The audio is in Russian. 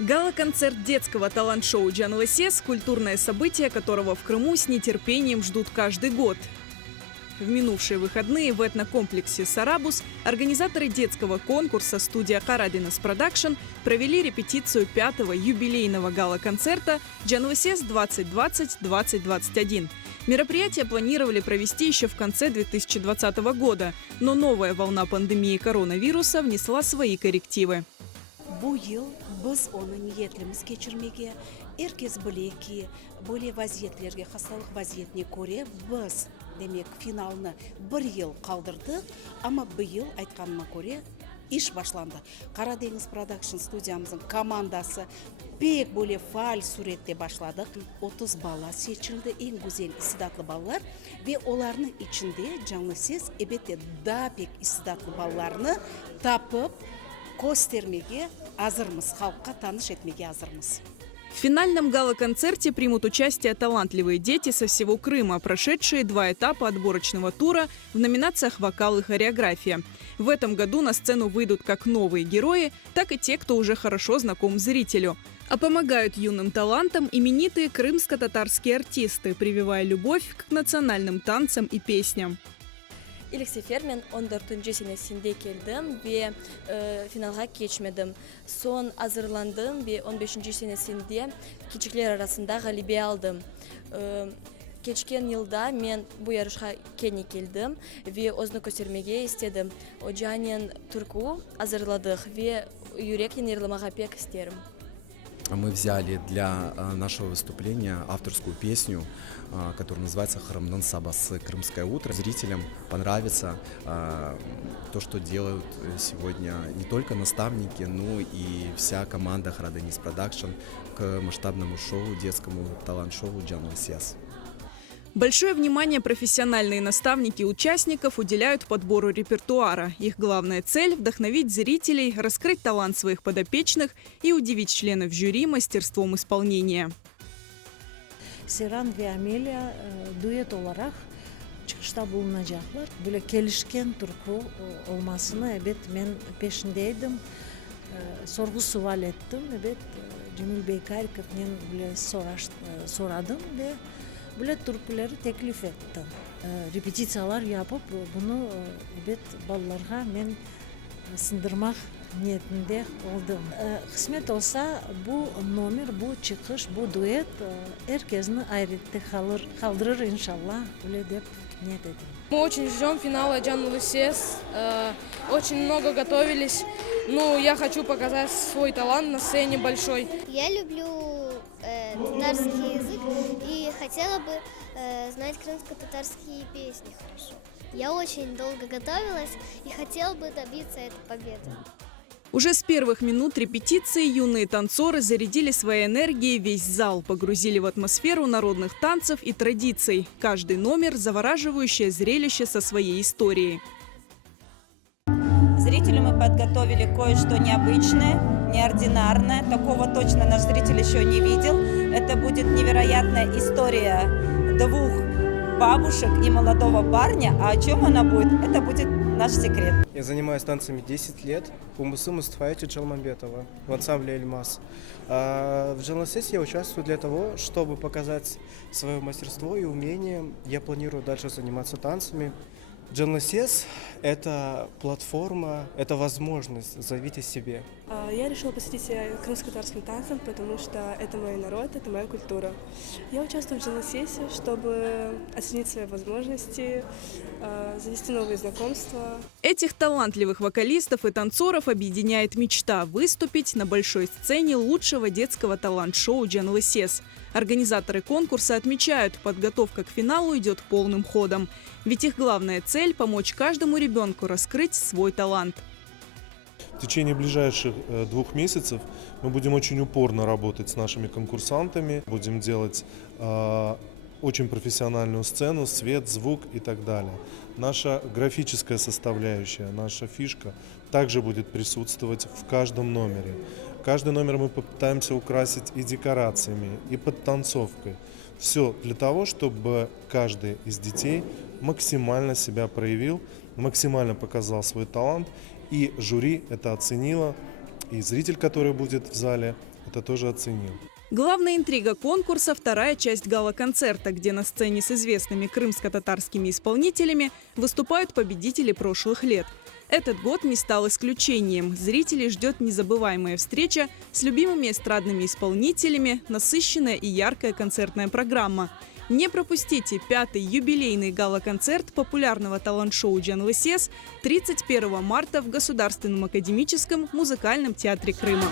Гала-концерт детского талант-шоу «Джанлы Сес» – культурное событие, которого в Крыму с нетерпением ждут каждый год. В минувшие выходные в этнокомплексе «Сарабус» организаторы детского конкурса студия «Карадинас Продакшн» провели репетицию 5-го юбилейного гала-концерта «Джанлы Сес 2020-2021». Мероприятие планировали провести еще в конце 2020 года, но новая волна пандемии коронавируса внесла свои коррективы. Bu yıl biz onu niyetimiz geçirmeye, herkes bilir ki böyle vaziyetlerge, hastalık vaziyetine göre biz demek finalını bir yıl kaldırdık ama bu yıl aytkanıma göre iş başlandı. Karadeniz Production stüdyamızın komandası pek böyle faal surette başladık. 30 bala seçildi, en güzel istidatlı ballar ve onların içinde Canlı Ses elbette daha pek istidatlı ballarını tapıp göstermeye hazırmız, halka tanış etmeye hazırmız. В финальном гала-концерте примут участие талантливые дети со всего Крыма, прошедшие 2 этапа отборочного тура в номинациях «Вокал» и «Хореография». В этом году на сцену выйдут как новые герои, так и те, кто уже хорошо знаком зрителю. А помогают юным талантам именитые крымско-татарские артисты, прививая любовь к национальным танцам и песням. İlk sefer ben 14. senesinde geldim ve finalga geçmedim. Son hazırlandım ve 15. senesinde küçükler arasında galibi aldım. Geçen yılda ben bu yarışa kendi geldim ve onu göstermeye istedim. Ocanın Türk'ü hazırladık ve yürekten yırlamağa pek isterim. Мы взяли для нашего выступления авторскую песню, которая называется «Харамнан Сабас. Крымское утро». Зрителям понравится то, что делают сегодня не только наставники, но и вся команда Карадинас Продакшн к масштабному шоу, детскому талант-шоу «Джанлы Сес». Большое внимание профессиональные наставники участников уделяют подбору репертуара. Их главная цель – вдохновить зрителей, раскрыть талант своих подопечных и удивить членов жюри мастерством исполнения. Serhan ve Amelia düet olarak çıkışta bulunacaklar. Böyle gelişken türkü olmasını evet ben peşindeydim. Sorgu sual ettim. Evet Cemil Bey Karikak'ın böyle soradım ve böyle türküleri teklif ettim. Repetisiyalar yapıp bunu evet ballarga ben sındırmak niyetinde oldum. Kısmet olsa bu номер, bu çıkış, bu duet herkesini ayrıca kaldırır inşallah. Öyle de niyet edin. Мы очень ждем финала Джанлы Сес. Очень много готовились. Ну, я хочу показать свой талант на сцене большой. Я люблю татарский язык и хотела бы знать крымско-татарские песни хорошо. Я очень долго готовилась и хотела бы добиться этой победы. Уже с первых минут репетиции юные танцоры зарядили своей энергией весь зал, погрузили в атмосферу народных танцев и традиций. Каждый номер – завораживающее зрелище со своей историей. Зрителю мы подготовили кое-что необычное, неординарное. Такого точно наш зритель еще не видел. Это будет невероятная история 2 бабушек и молодого парня. А о чем она будет, это будет наш секрет. Я занимаюсь танцами 10 лет. Умысы Мустафаевича Джалмамбетова в ансамбле «Эльмас». В Джанлы Сес я участвую для того, чтобы показать свое мастерство и умение. Я планирую дальше заниматься танцами. Джанлы Сес – это платформа, это возможность заявить о себе. Я решила посвятить себя крымско-татарским танцам, потому что это мой народ, это моя культура. Я участвую в Джанлы Сесе, чтобы оценить свои возможности, завести новые знакомства. Этих талантливых вокалистов и танцоров объединяет мечта выступить на большой сцене лучшего детского талант-шоу «Джанлы Сес». Организаторы конкурса отмечают, подготовка к финалу идет полным ходом. Ведь их главная цель – помочь каждому ребенку раскрыть свой талант. В течение ближайших 2 месяцев мы будем очень упорно работать с нашими конкурсантами, будем делать очень профессиональную сцену, свет, звук и так далее. Наша графическая составляющая, наша фишка также будет присутствовать в каждом номере. Каждый номер мы попытаемся украсить и декорациями, и подтанцовкой. Все для того, чтобы каждый из детей максимально себя проявил, максимально показал свой талант, и жюри это оценило, и зритель, который будет в зале, это тоже оценил. Главная интрига конкурса – вторая часть гала-концерта, где на сцене с известными крымско-татарскими исполнителями выступают победители прошлых лет. Этот год не стал исключением. Зрителей ждет незабываемая встреча с любимыми эстрадными исполнителями, насыщенная и яркая концертная программа. Не пропустите 5-й юбилейный гала-концерт популярного талант-шоу «Джанлысес» 31 марта в Государственном академическом музыкальном театре Крыма.